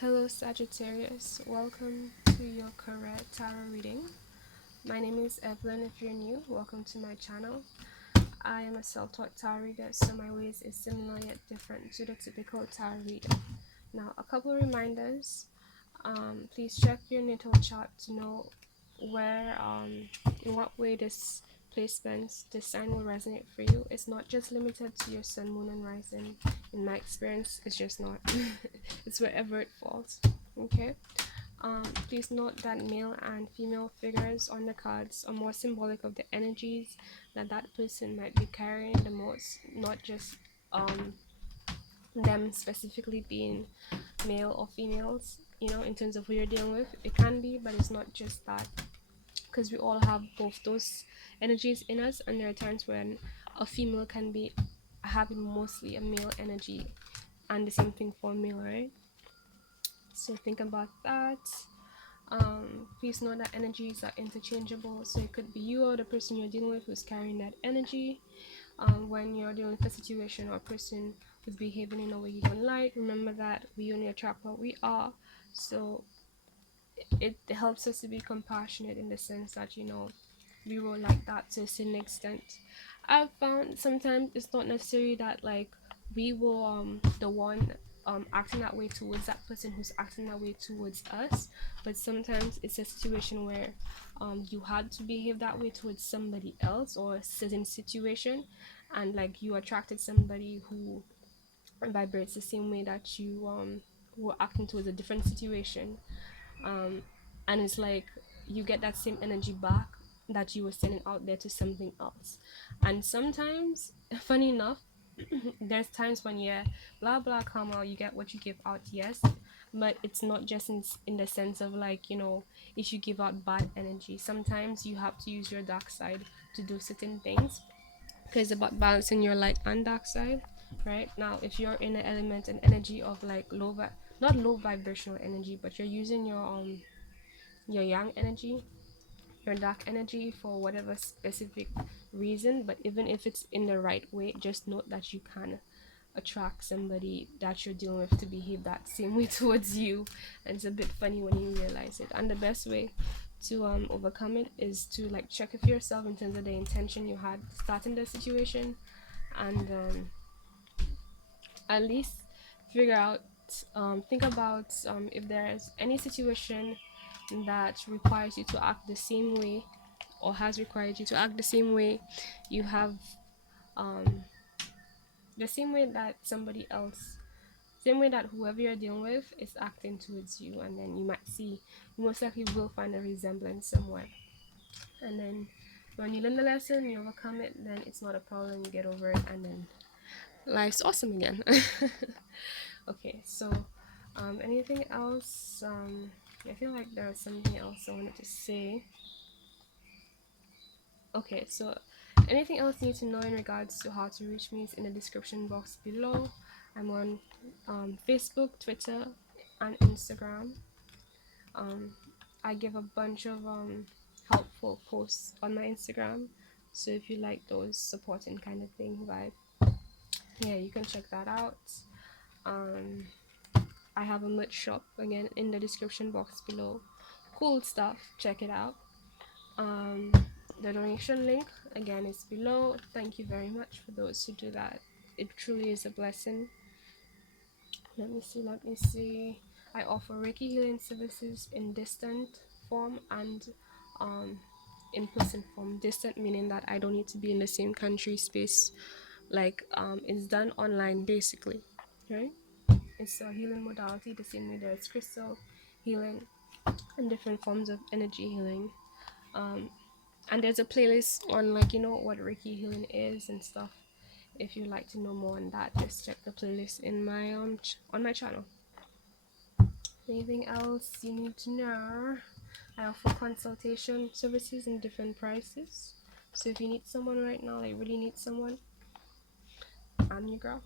Hello Sagittarius, welcome to your Career Tarot Reading. My name is Evelyn. If you're new, welcome to my channel. I am a self-taught tarot reader, so my ways is similar yet different to the typical tarot reader. Now, a couple of reminders. Please check your natal chart to know where, in what way this placements, this sign will resonate for you. It's not just limited to your sun, moon, and rising. In my experience, it's just not. It's wherever it falls. Okay. Please note that male and female figures on the cards are more symbolic of the energies that that person might be carrying the most, not just them specifically being male or females, in terms of who you're dealing with. It can be, but it's not just that, because we all have both those energies in us, and there are times when a female can be having mostly a male energy, and the same thing for a male, right? So think about that. Please know that energies are interchangeable, so it could be you or the person you're dealing with who's carrying that energy. When you're dealing with a situation or a person who's behaving in a way you don't like, remember that we only attract what we are. So it helps us to be compassionate in the sense that we roll like that to a certain extent. I've found sometimes it's not necessarily that like we will the one acting that way towards that person who's acting that way towards us, but sometimes it's a situation where you had to behave that way towards somebody else or a certain situation, and like you attracted somebody who vibrates the same way that you were acting towards a different situation, um, and it's like you get that same energy back that you were sending out there to something else. And sometimes, funny enough, there's times when, yeah, blah blah karma, you get what you give out, yes, but it's not just in the sense of like, if you give out bad energy, sometimes you have to use your dark side to do certain things, because it's about balancing your light and dark side. Right now, if you're in an element and energy of like not low vibrational energy, but you're using your yang energy, your dark energy for whatever specific reason, but even if it's in the right way, just note that you can attract somebody that you're dealing with to behave that same way towards you. And it's a bit funny when you realize it. And the best way to overcome it is to like check with yourself in terms of the intention you had starting the situation, and at least figure out, think about, if there's any situation that requires you to act the same way or has required you to act the same way, you have um, the same way that somebody else, same way that whoever you're dealing with is acting towards you, and then you might see, you most likely will find a resemblance somewhere, and then when you learn the lesson, you overcome it, then it's not a problem, you get over it, and then life's awesome again. Okay, so anything else? I feel like there was something else I wanted to say. Okay, so anything else you need to know in regards to how to reach me is in the description box below. I'm on Facebook, Twitter, and Instagram. um, I give a bunch of helpful posts on my Instagram, so if you like those supporting kind of thing vibe, yeah, you can check that out. um, I have a merch shop again in the description box below. Cool stuff, check it out. um, the donation link again is below. Thank you very much for those who do that. It truly is a blessing. Let me see. I offer Reiki healing services in distant form and in person form. Distant meaning that I don't need to be in the same country space, like it's done online basically, right? It's a healing modality the same way there's crystal healing and different forms of energy healing. um and there's a playlist on, like, what Reiki healing is and stuff. If you'd like to know more on that, just check the playlist in my on my channel. Anything else you need to know? I offer consultation services in different prices, so if you need someone right now, like really need someone, I'm your girl.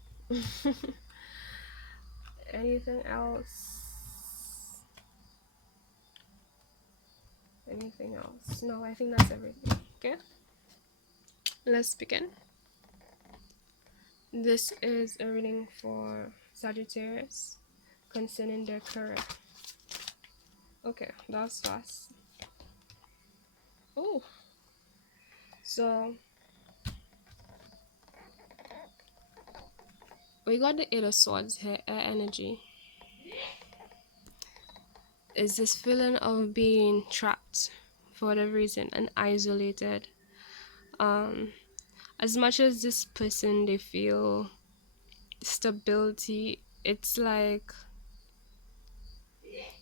Anything else? Anything else? No, I think that's everything. Okay, let's begin. This is a reading for Sagittarius. concerning their career. Okay, that was fast. Oh, so we got the Eight of Swords here. Air energy is this feeling of being trapped for whatever reason and isolated. Um, as much as this person they feel stability, it's like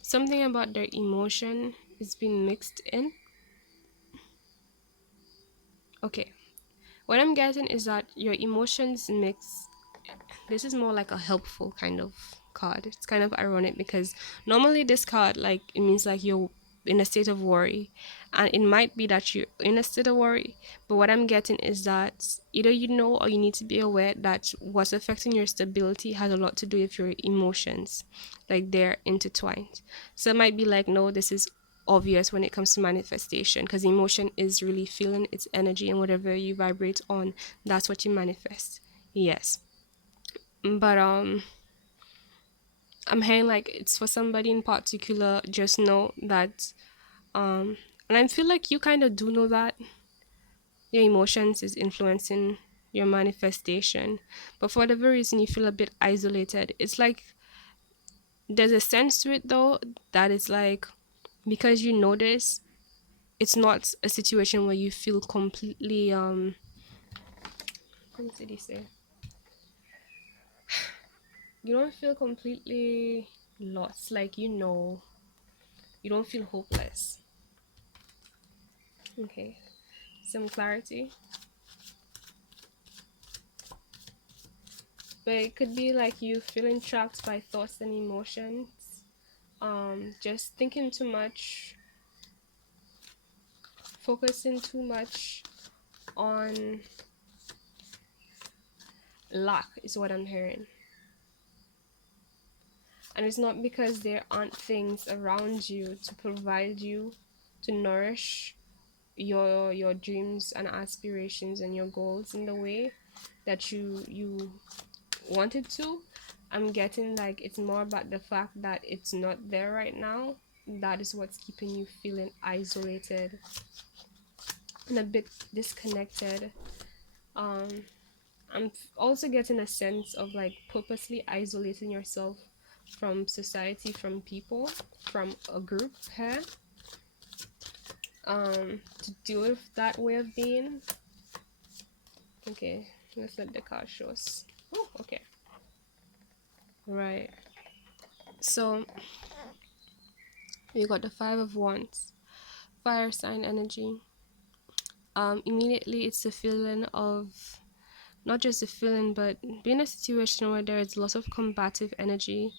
something about their emotion is being mixed in. Okay, what I'm getting is that your emotions mix. This is more like a helpful kind of card. It's kind of ironic because normally this card, like, it means like you're in a state of worry, and it might be that you're in a state of worry, but what I'm getting is that either you know or you need to be aware that what's affecting your stability has a lot to do with your emotions, like they're intertwined. So it might be like, no, this is obvious when it comes to manifestation, because emotion is really feeling its energy, and whatever you vibrate on, that's what you manifest. Yes, but I'm hearing like it's for somebody in particular. Just know that, and I feel like you kind of do know that your emotions is influencing your manifestation, but for whatever reason you feel a bit isolated. It's like there's a sense to it though, that it's like, because you know this, it's not a situation where you feel completely what did he say, you don't feel completely lost, like, you know, you don't feel hopeless. Okay, some clarity. But it could be like you feeling trapped by thoughts and emotions, just thinking too much, focusing too much on lack is what I'm hearing. And it's not because there aren't things around you to provide you, to nourish your dreams and aspirations and your goals in the way that you wanted to. I'm getting like it's more about the fact that it's not there right now. That is what's keeping you feeling isolated and a bit disconnected. um I'm also getting a sense of like purposely isolating yourself from society, from people, from a group here, to deal with that way of being. Okay, let's let the card show us. Oh, okay, right. So we got the Five of Wands, fire sign energy. Immediately it's a feeling of, not just a feeling, but being in a situation where there is lots of combative energy.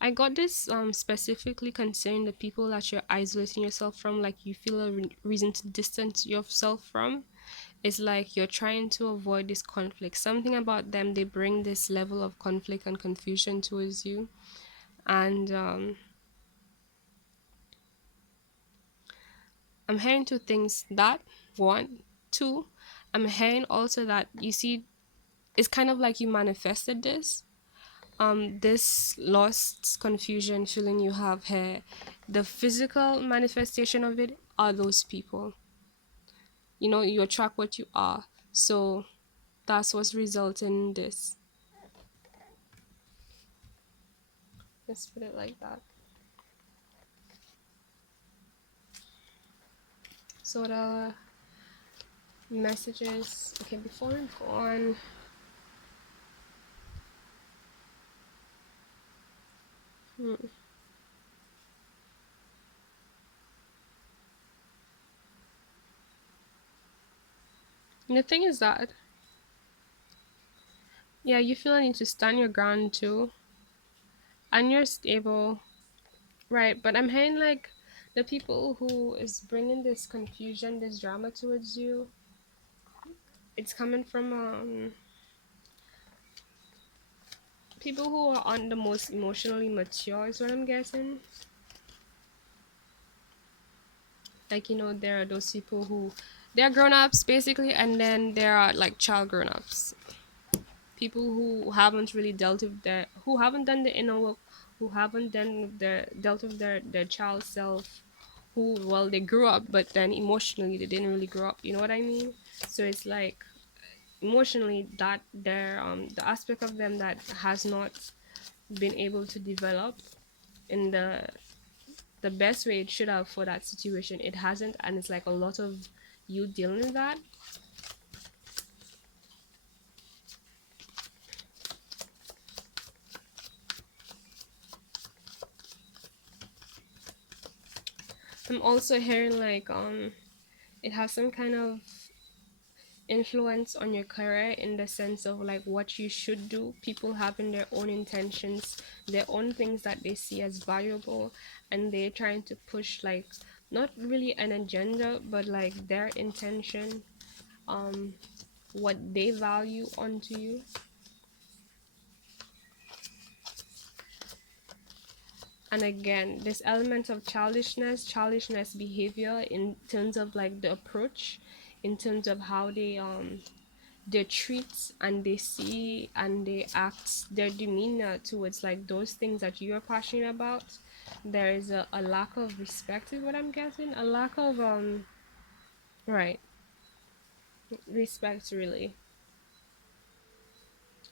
I got this specifically concerning the people that you're isolating yourself from, like you feel a reason to distance yourself from. It's like you're trying to avoid this conflict. Something about them, they bring this level of conflict and confusion towards you. And I'm hearing two things. That, one. Two, I'm hearing also that you see, it's kind of like you manifested this lost confusion feeling you have here. The physical manifestation of it are those people. You know, you attract what you are. So that's what's resulting in this. Let's put it like that. So the messages, okay, before we go on, the thing is that, yeah, you feel a need to stand your ground too, and you're stable, right? But I'm hearing like the people who is bringing this confusion, this drama towards you, it's coming from people who are on the most emotionally mature is what I'm getting. Like, you know, there are those people who they're grown-ups basically, and then there are like child grown-ups, people who haven't really dealt with that, who haven't done the inner work who haven't dealt with their child self, who, well, they grew up but then emotionally they didn't really grow up, you know what I mean? So it's like emotionally that they're the aspect of them that has not been able to develop in the best way it should have for that situation, it hasn't, and it's like a lot of you dealing with that. I'm also hearing like it has some kind of influence on your career in the sense of like what you should do. People having their own intentions, their own things that they see as valuable, and they're trying to push like not really an agenda but like their intention, um what they value onto you. And again, this element of childishness behavior in terms of like the approach, in terms of how they treat and they see and they act, their demeanor towards like those things that you're passionate about. There is a lack of respect is what I'm getting, a lack of right, respect really.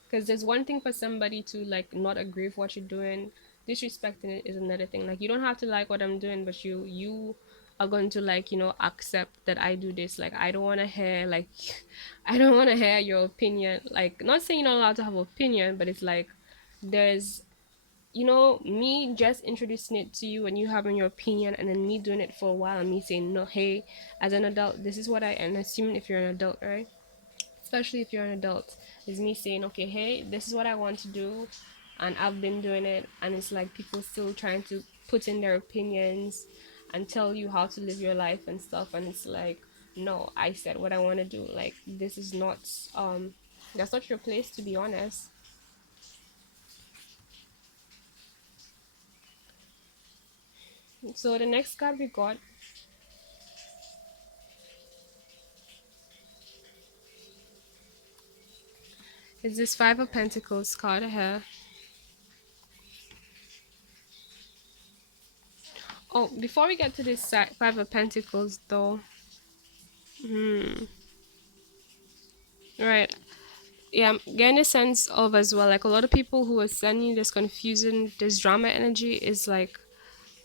Because there's one thing for somebody to like not agree with what you're doing, disrespecting it is another thing. Like you don't have to like what I'm doing, but you are going to like, accept that I do this. Like I don't want to hear like I don't want to hear your opinion. Like not saying you're not allowed to have opinion, but it's like there's, me just introducing it to you and you having your opinion, and then me doing it for a while and me saying no, hey, as an adult, this is what I, and assuming if you're an adult, right? Especially if you're an adult, is me saying, okay, hey, this is what I want to do, and I've been doing it, and it's like people still trying to put in their opinions and tell you how to live your life and stuff, and it's like, no, I said what I want to do. Like this is not, that's not your place, to be honest. So the next card we got is this Five of Pentacles card here. Oh, before we get to this Five of Pentacles though, right, yeah, I'm getting a sense of as well, like a lot of people who are sending you this confusion, this drama energy is like,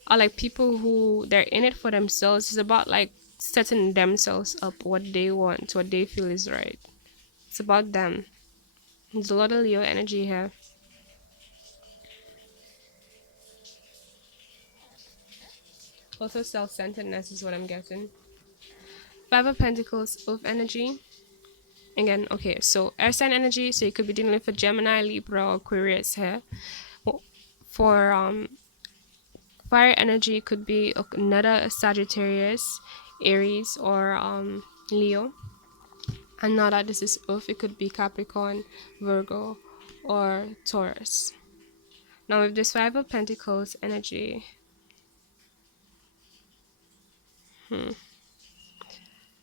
are like people who they're in it for themselves. It's about like setting themselves up, what they want, what they feel is right. It's about them. There's a lot of Leo energy here. Also self-centeredness is what I'm getting. Five of Pentacles, of energy. Again, okay, so air sign energy, so you could be dealing with a Gemini, Libra, or Aquarius here. For fire energy, could be another Sagittarius, Aries, or Leo. And now that this is Earth, it could be Capricorn, Virgo, or Taurus. Now with this Five of Pentacles energy,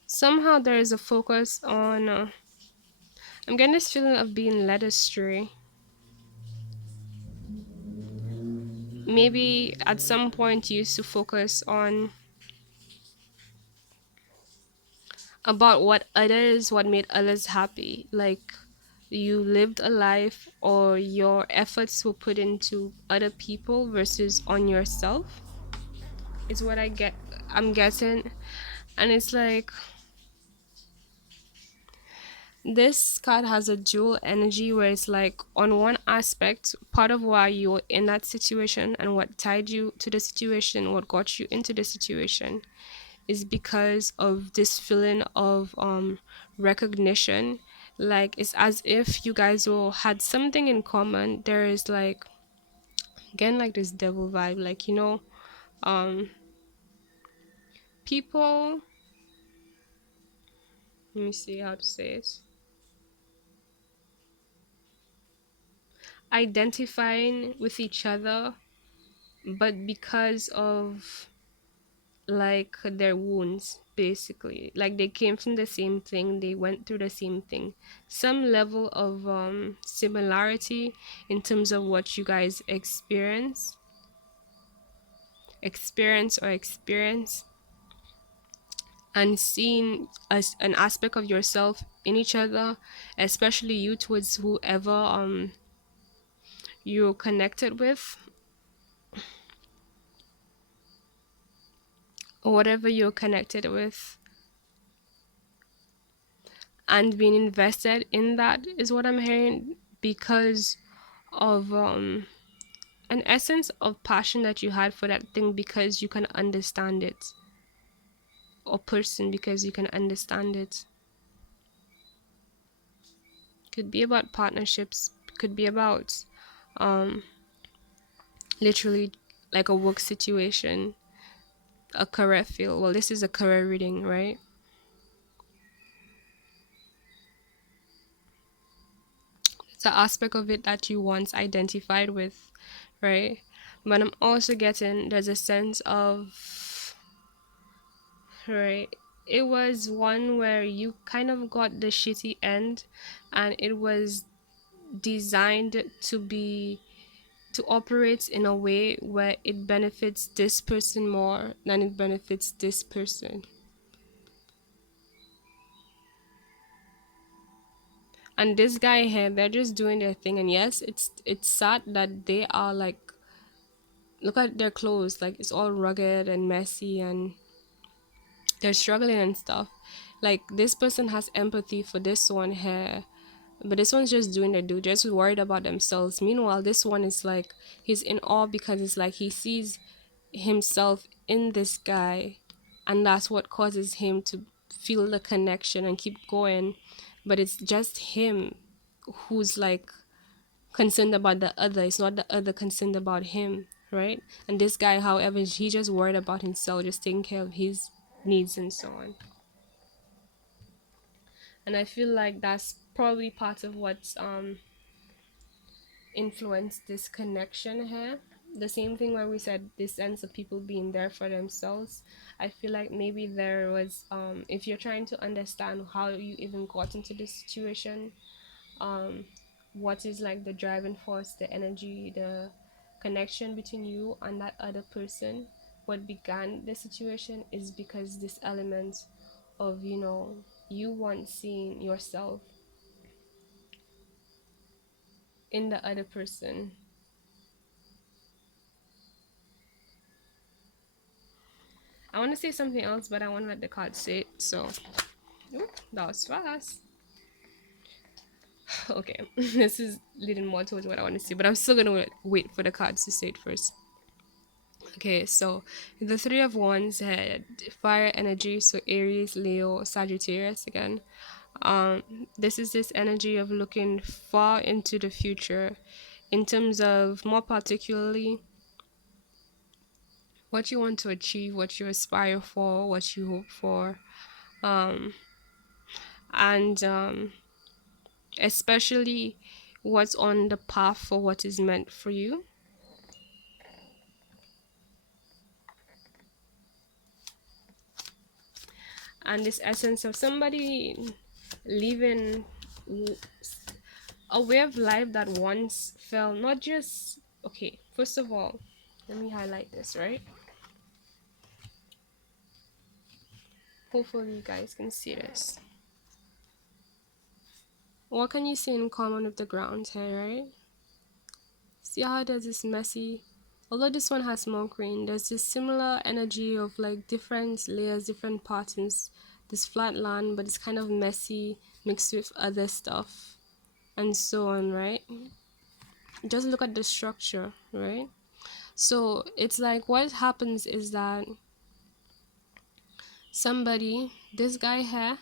somehow there is a focus on. I'm getting this feeling of being led astray. Maybe at some point you used to focus on about what made others happy. Like you lived a life or your efforts were put into other people versus on yourself, is what I'm getting. And it's like this card has a dual energy where it's like on one aspect, part of why you're in that situation and what tied you to the situation, what got you into the situation, is because of this feeling of recognition. Like it's as if you guys all had something in common. There is like, again, like this devil vibe, like, um people, let me see how to say it, identifying with each other, but because of like their wounds, basically. Like they came from the same thing, they went through the same thing. Some level of similarity in terms of what you guys experience, and seeing as an aspect of yourself in each other, especially you towards whoever you're connected with, or whatever you're connected with, and being invested in that is what I'm hearing, because of an essence of passion that you had for that thing, because you can understand it, or person because you can understand it. Could be about partnerships, could be about um literally like a work situation, a career field. Well, this is a career reading, right? It's an aspect of it that you once identified with, right? But I'm also getting there's a sense of, right, it was one where you kind of got the shitty end, and it was designed to operate in a way where it benefits this person more than it benefits this person. And this guy here, they're just doing their thing. And yes, it's sad that they are like, look at their clothes, like it's all rugged and messy, and they're struggling and stuff. Like this person has empathy for this one here, but this one's just doing their due, just worried about themselves. Meanwhile, this one is like, he's in awe because it's like he sees himself in this guy, and that's what causes him to feel the connection and keep going. But it's just him who's like concerned about the other. It's not the other concerned about him, right? And this guy, however, he just worried about himself, just taking care of his needs and so on. And I feel like that's probably part of what's influenced this connection here. The same thing where we said this sense of people being there for themselves. I feel like maybe there was if you're trying to understand how you even got into this situation, um what is like the driving force, the energy, the connection between you and that other person, what began the situation is because this element of, you once seeing yourself in the other person. I want to say something else, but I want to let the card say it. So, oop, that was fast. Okay, this is leading more towards what I want to say, but I'm still gonna wait for the cards to say it first. Okay, so the Three of Wands had fire energy, so Aries, Leo, Sagittarius again. This is this energy of looking far into the future, in terms of more particularly what you want to achieve, what you aspire for, what you hope for, um, and especially what's on the path for what is meant for you. And this essence of somebody living a way of life that once felt not just okay. First of all, let me highlight this, right? Hopefully you guys can see this. What can you see in common with the ground here, right? See how there's this messy, although this one has more green, there's this similar energy of like different layers, different patterns, this flat land, but it's kind of messy mixed with other stuff and so on, right? Just look at the structure, right? So it's like what happens is that somebody, this guy here,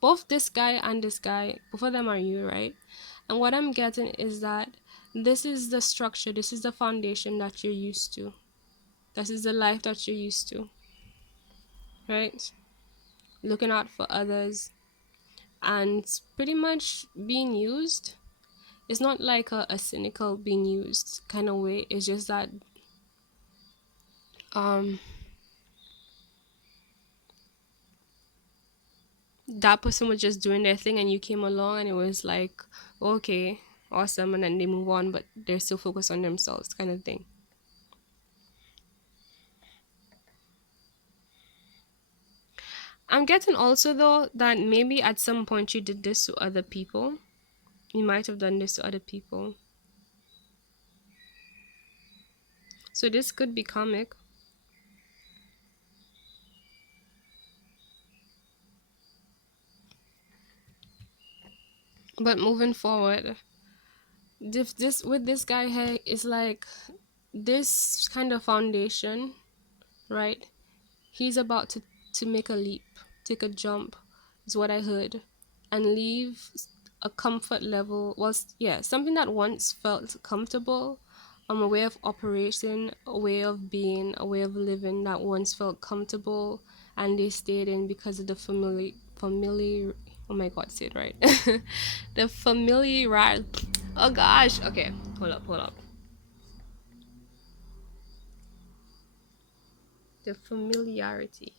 both this guy and this guy, both of them are you, right? And what I'm getting is that this is the structure, this is the foundation that you're used to. This is the life that you're used to, right? Looking out for others and pretty much being used. It's not like a cynical being used kind of way. It's just that um that person was just doing their thing and you came along and it was like, okay, awesome, and then they move on, but they're still focused on themselves, kind of thing. I'm getting also though that maybe at some point you did this to other people. You might have done this to other people. So this could be comic. But moving forward, this with this guy here is like this kind of foundation, right? He's about to make a leap, take a jump, is what I heard, and leave a comfort level. Was yeah, something that once felt comfortable, a way of operation, a way of being, a way of living that once felt comfortable, and they stayed in because of the familiar. Oh my God, say it right. The familiar. Oh gosh. Okay, hold up. The familiarity.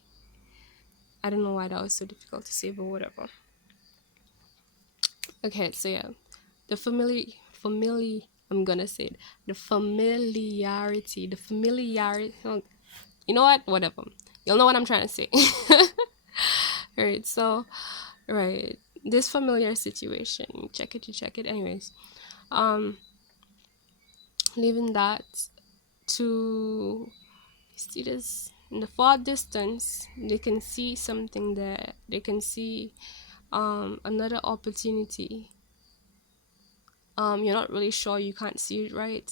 I don't know why that was so difficult to say, but whatever. Okay, so yeah, the I'm gonna say it. The familiarity. The familiarity. Oh, you know what? Whatever. You'll know what I'm trying to say. Right. So, right. This familiar situation. You check it. Anyways, um, leaving that to see this in the far distance. They can see something there. They can see another opportunity. You're not really sure, you can't see it right,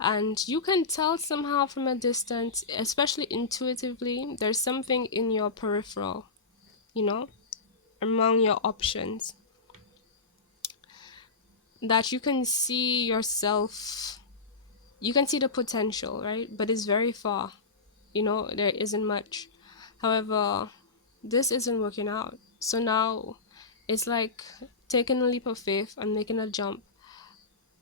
and you can tell somehow from a distance, especially intuitively, there's something in your peripheral, you know, among your options, that you can see yourself, you can see the potential, right? But it's very far, you know, there isn't much. However, this isn't working out, so now it's like taking a leap of faith and making a jump.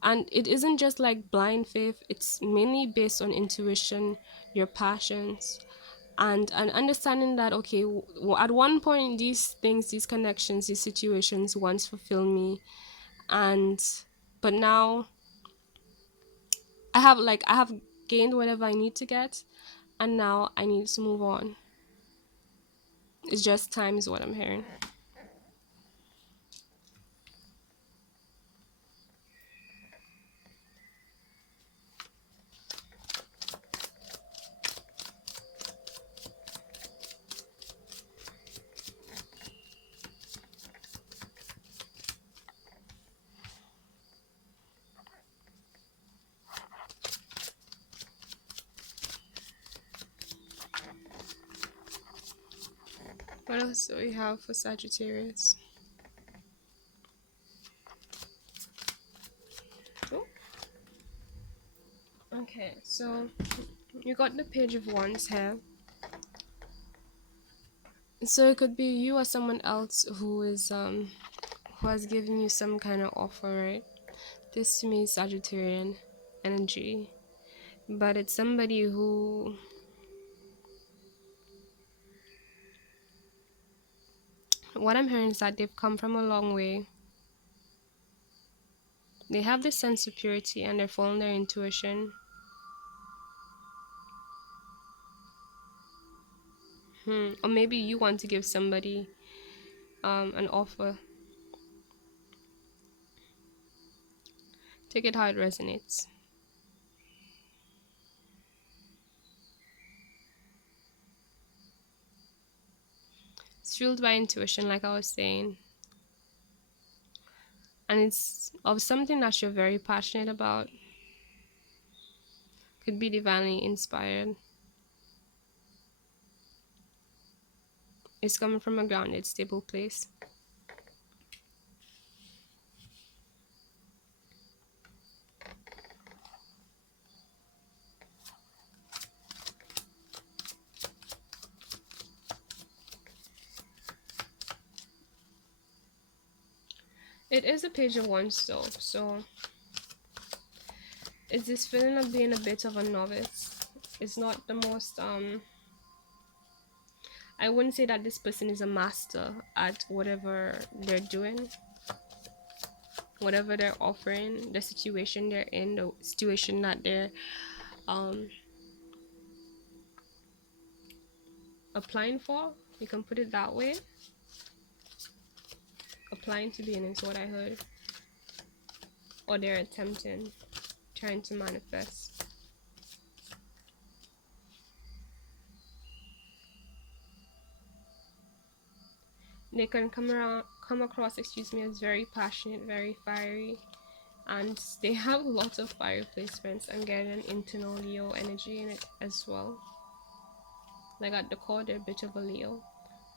And it isn't just like blind faith, it's mainly based on intuition, your passions, and understanding that okay, at one point these things, these connections, these situations once fulfill me, and but now I have gained whatever I need to get, and now I need to move on. It's just time is what I'm hearing. What else do we have for Sagittarius? Oh, okay, so you got the Page of Wands here. So it could be you or someone else who has given you some kind of offer, right? This to me is Sagittarian energy, but it's somebody who, what I'm hearing is that they've come from a long way. They have this sense of purity and they're following their intuition. Or maybe you want to give somebody an offer. Take it how it resonates. It's fueled by intuition, like I was saying, and it's of something that you're very passionate about. Could be divinely inspired. It's coming from a grounded, stable place. It is a Page of Wands though, so it's this feeling of being a bit of a novice. It's not the most I wouldn't say that this person is a master at whatever they're doing, whatever they're offering, the situation they're in, the situation that they're um applying for. You can put it that way. Applying to be in is what I heard. Or they're attempting, trying to manifest. They can come across, excuse me, as very passionate, very fiery, and they have a lot of fire placements. I'm getting an internal Leo energy in it as well. Like at the core, they're a bit of a Leo,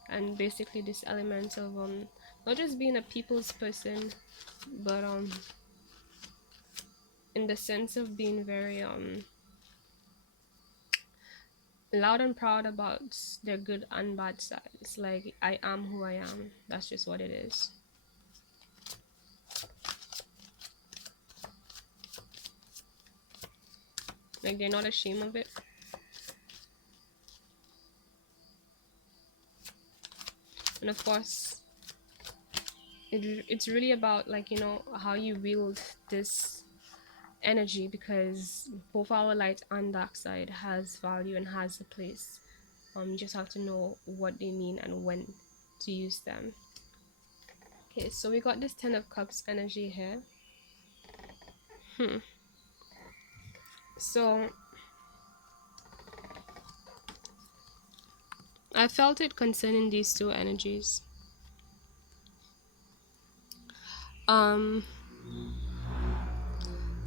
and basically this element of not just being a people's person, but in the sense of being very loud and proud about their good and bad sides. Like, I am who I am. That's just what it is. Like, they're not ashamed of it. And of course, it's really about, like, you know, how you wield this energy, because both our light and dark side has value and has a place. You just have to know what they mean and when to use them. Okay, so we got this 10 of Cups energy here. So I felt it concerning these two energies. Um,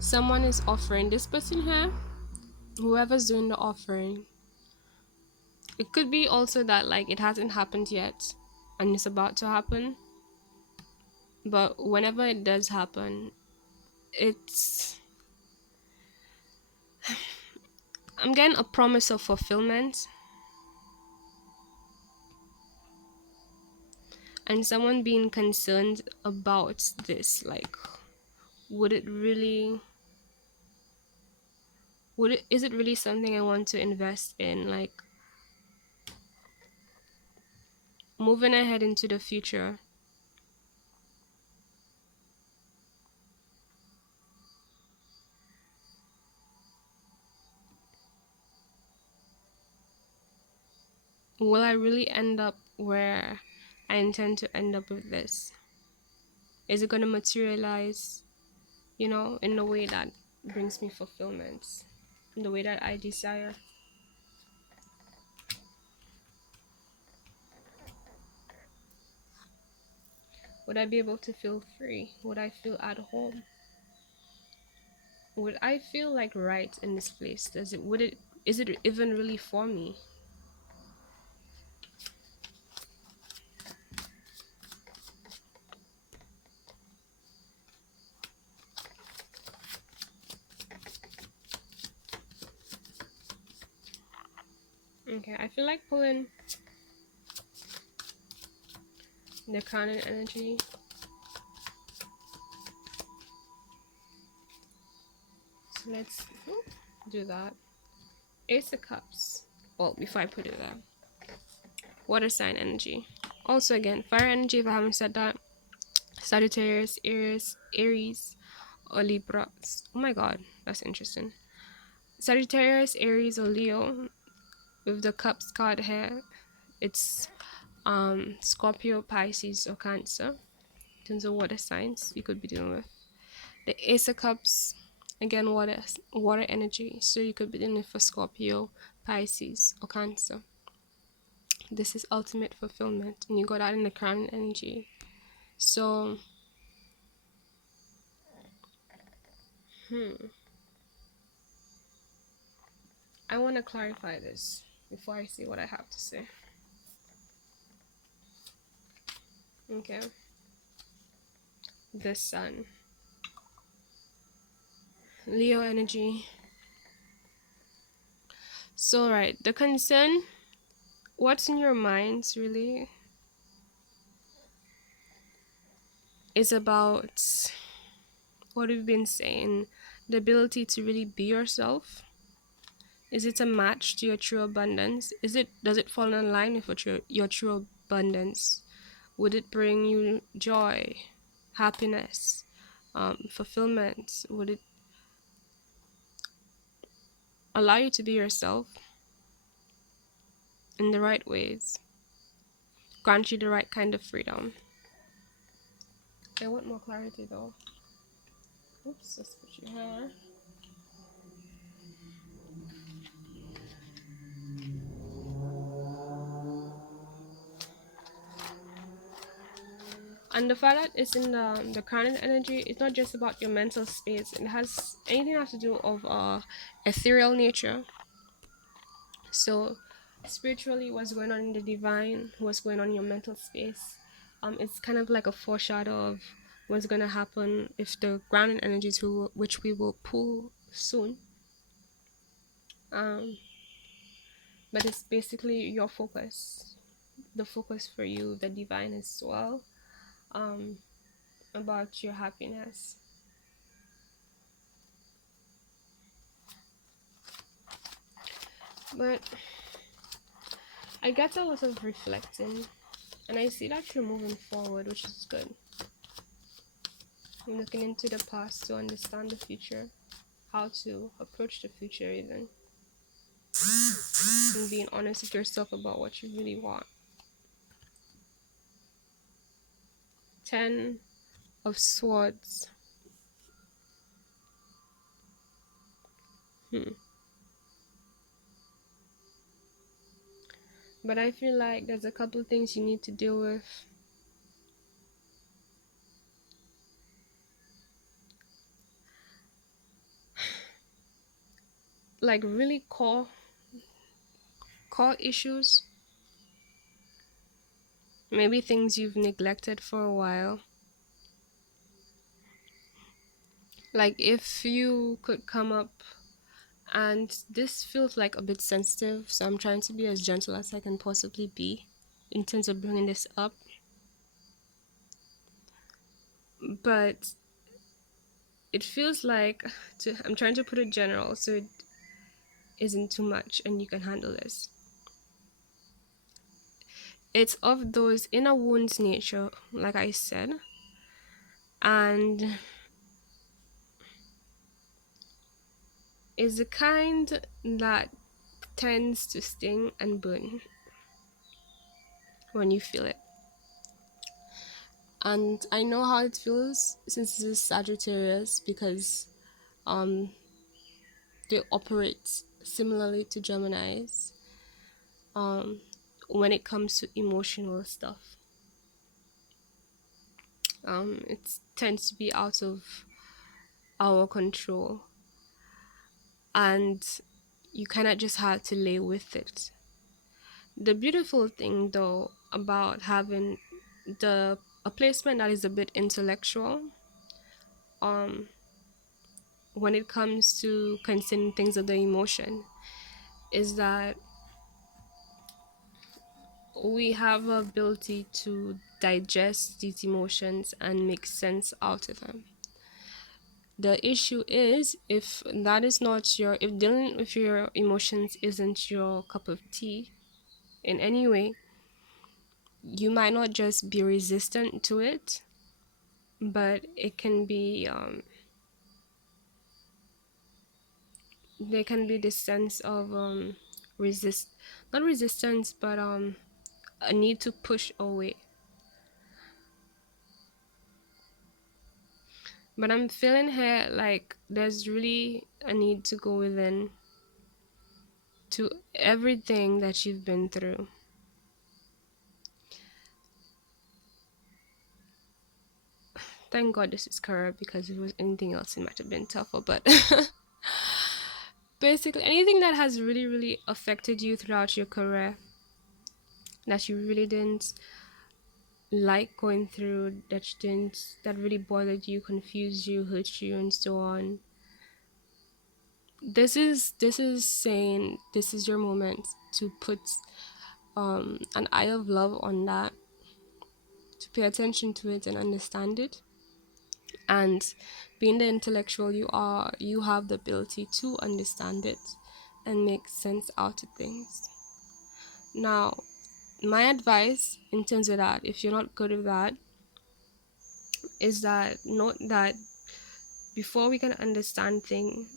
someone is offering, this person here, whoever's doing the offering. It could be also that, like, it hasn't happened yet and it's about to happen. But whenever it does happen, it's I'm getting a promise of fulfillment, and someone being concerned about this. Like, would it really is it really something I want to invest in? Like, moving ahead into the future, will I really end up where I intend to end up with this? Is it going to materialize, you know, in the way that brings me fulfillment, in the way that I desire? Would I be able to feel free? Would I feel at home? Would I feel like right in this place? Is it even really for me? Okay, I feel like pulling the crowning energy. So let's do that. Ace of Cups. Well, before I put it there, water sign energy. Also, again, fire energy, if I haven't said that. Sagittarius, Aries, or Libra. Oh my god, that's interesting. Sagittarius, Aries, or Leo with the Cups card here. It's Scorpio, Pisces, or Cancer. In terms of water signs you could be dealing with. The Ace of Cups, again, water energy. So you could be dealing with for Scorpio, Pisces, or Cancer. This is ultimate fulfillment, and you got that in the crown energy. So I want to clarify this before I see what I have to say. Okay. The Sun. Leo energy. So, right, the concern, what's in your minds really is about what we've been saying, the ability to really be yourself, Is it a match to your true abundance? Does it fall in line with your true abundance? Would it bring you joy, happiness, fulfillment? Would it allow you to be yourself in the right ways? Grant you the right kind of freedom? I want more clarity though. Oops, let's put you here. And the fact that it's in the crowning energy, it's not just about your mental space. It has anything that has to do of ethereal nature. So spiritually, what's going on in the divine, what's going on in your mental space. It's kind of like a foreshadow of what's gonna happen if the grounding energies which we will pull soon. Um, but it's basically your focus, the focus for you, the divine as well. Um, about your happiness. But I get a lot of reflecting, and I see that you're moving forward, which is good. You're looking into the past to understand the future, how to approach the future, even, and being honest with yourself about what you really want. 10 of Swords. But I feel like there's a couple things you need to deal with. Like really core issues. Maybe things you've neglected for a while. Like if you could come up, and this feels like a bit sensitive, so I'm trying to be as gentle as I can possibly be in terms of bringing this up. But it feels like I'm trying to put it general so it isn't too much and you can handle this. It's of those inner wounds nature, like I said, and is the kind that tends to sting and burn when you feel it. And I know how it feels since this is Sagittarius, because they operate similarly to Geminis when it comes to emotional stuff. It tends to be out of our control, and you cannot just have to lay with it. The beautiful thing though about having a placement that is a bit intellectual, um when it comes to considering things of the emotion, is that we have the ability to digest these emotions and make sense out of them. The issue is, if that is not if dealing with your emotions isn't your cup of tea in any way, you might not just be resistant to it, but it can be there can be this sense of resist not resistance, but a need to push away. But I'm feeling here like there's really a need to go within to everything that you've been through. Thank God this is career, because if it was anything else, it might have been tougher. But basically, anything that has really, really affected you throughout your career that you really didn't like going through, that really bothered you, confused you, hurt you, and so on. This is saying this is your moment to put an eye of love on that, to pay attention to it and understand it. And being the intellectual you are, you have the ability to understand it, and make sense out of things. Now, my advice in terms of that, if you're not good with that, is that note that before we can understand things,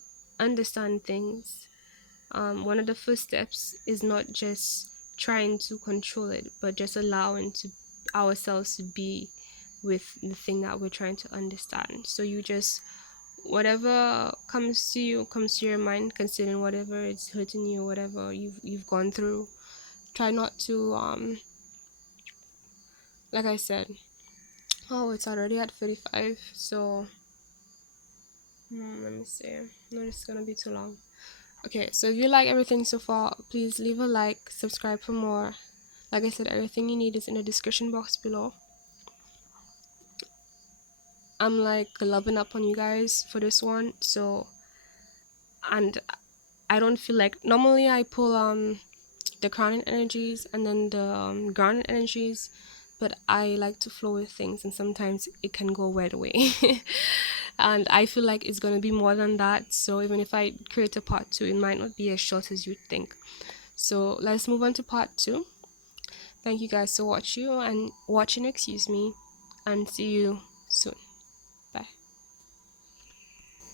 one of the first steps is not just trying to control it, but just allowing to ourselves to be with the thing that we're trying to understand. So you just, whatever comes to your mind, considering whatever it's hurting you, whatever you've gone through, try not to like I said, oh, it's already at 35, so let me see. No, it's gonna be too long. Okay, so if you like everything so far, please leave a like, subscribe for more. Like I said, everything you need is in the description box below. I'm like loving up on you guys for this one, so, and I don't feel like, normally I pull the crowning energies and then the grounding energies, but I like to flow with things, and sometimes it can go weird way. And I feel like it's gonna be more than that, so even if I create a part 2, it might not be as short as you think. So let's move on to part 2. Thank you guys for watching, and see you